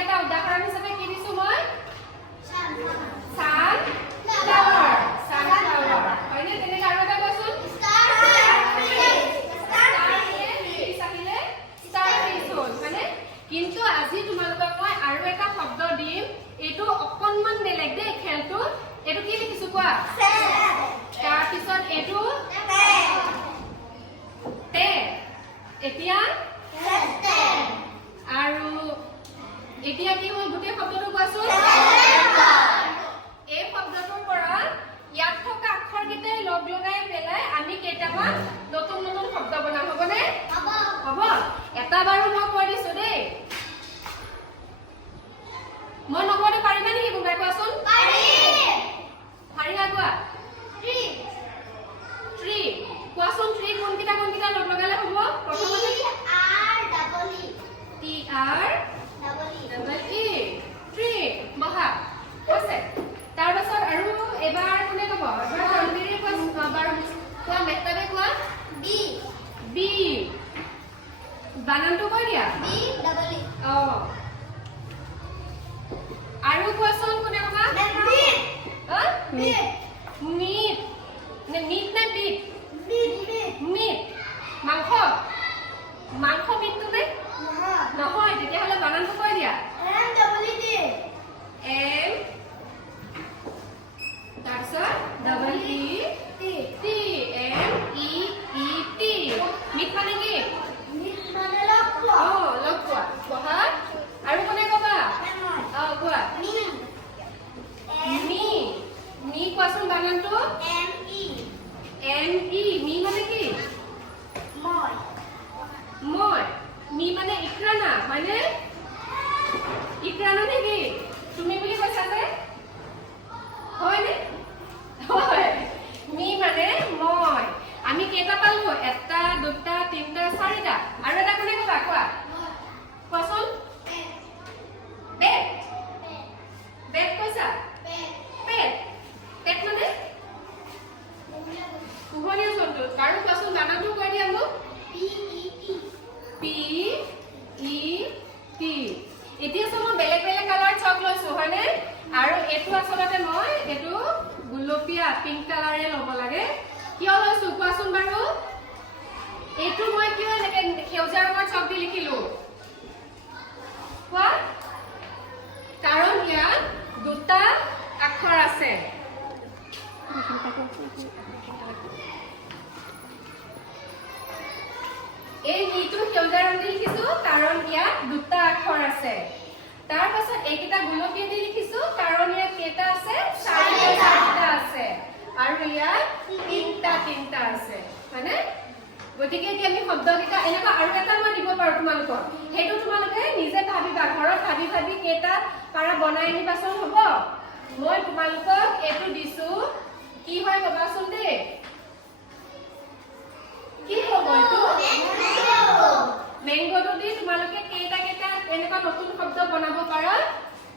এটা উদাহৰণ হিচাপে কি দিছো মই sunflower হয়নে তেনেকৈ আৰু এটা কোৱাচোন কিন্তু আজি তোমালোকক মই আৰু এটা শব্দ দিম এটো অকনমান বেলেগ দে খেলটো এটো কি লিখিছো কোৱা তাৰ পিছত এটো তে এতিয়া আৰু এতিয়া কি হ'ল গোটেই শব্দটো কোৱাচোন এই শব্দটোৰ পৰা ইয়াত থকা আখৰকেইটাই লগ লগাই পেলাই আমি কেইটামান নতুন নতুন শব্দ বনাম হ'বনে হ'ব এটা বাৰু মই কৈ দিছো দেই মই নকওঁতে পাৰিবা নেকি কোনোবাই কোৱাচোন পাৰিবা কোৱা ট্ৰী কোৱাচোন ট্ৰী কোনকেইটা লগ লগালে হ'ব প্ৰথমতে TREE ট্ৰী বহা কৈছে তাৰ পাছত আৰু এবাৰ কোনে ক'ব এবাৰ তনবিৰে কোৱা বাৰু কোৱা মেহতাবে কোৱা বি বানানটো কৈ দিয়া আৰু কোৱাচোন কোনে ক'বা মিট নে মিট নে বিট মিট মাংস মিটটো নে নহয় তেতিয়াহ'লে বানানটো কৈ দিয়া M তাৰপিছত EET MEET মিট মানে কি লগ পোৱা বহা আৰু কোনে ক'বা কোৱা মি কোৱাচোন বানানটো ME মি মানে কি মই মি মানে ইকৰানা হয়নে ইকৰানা নেকি তুমি বুলি কৈছা যে হয়নে হয় মি মানে মই আমি কেইটা পালো এটা দুটা তিনটা চাৰিটা আৰু এটা কোনে ক'বা কোৱা কোৱাচোন বেট কৈছা পেট মানে পোহনীয়া জন্তু আৰু কোৱাচোন বানানটো কৈ দিয়া মোক PET এতিয়া চব বেলেগ বেলেগ কালাৰ চক লৈছো হয়নে আৰু এটো আচলতে মই এটো গুলপীয়া পিংক কালাৰে ল'ব লাগে কিয় লৈছো কোৱাচোন বাৰু এটো মই কিয় এনেকে সেউজীয়া ৰঙৰ চক দি লিখিলো কোৱা কাৰণ ইয়াত দুটা আখৰ আছে এই নিটো সেউজীয়া ৰং দি লিখিছো কাৰণ ইয়াত দুটা আখৰ আছে তাৰ পাছত এইকেইটা গুলপীয়া দি লিখিছো কাৰণ ইয়াত কেইটা আছে চাৰিটা আছে আৰু ইয়াত তিনটা আছে হয়নে গতিকে এতিয়া আমি শব্দকেইটা এনেকুৱা আৰু এটা মই দিব পাৰো তোমালোকক সেইটো তোমালোকে নিজে ভাবিবা ঘৰত ভাবি কেইটা পাৰা বনাই আনিবাচোন হ'ব মই তোমালোকক এইটো দিছো কি হয় ক'বাচোন দেই কি হ'ব এইটো মেংগোটো দি তোমালোকে কেইটা এনেকুৱা নতুন শব্দ বনাব পাৰা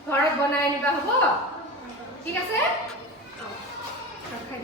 ঘৰত বনাই আনিবা হ'ব ঠিক আছে খাই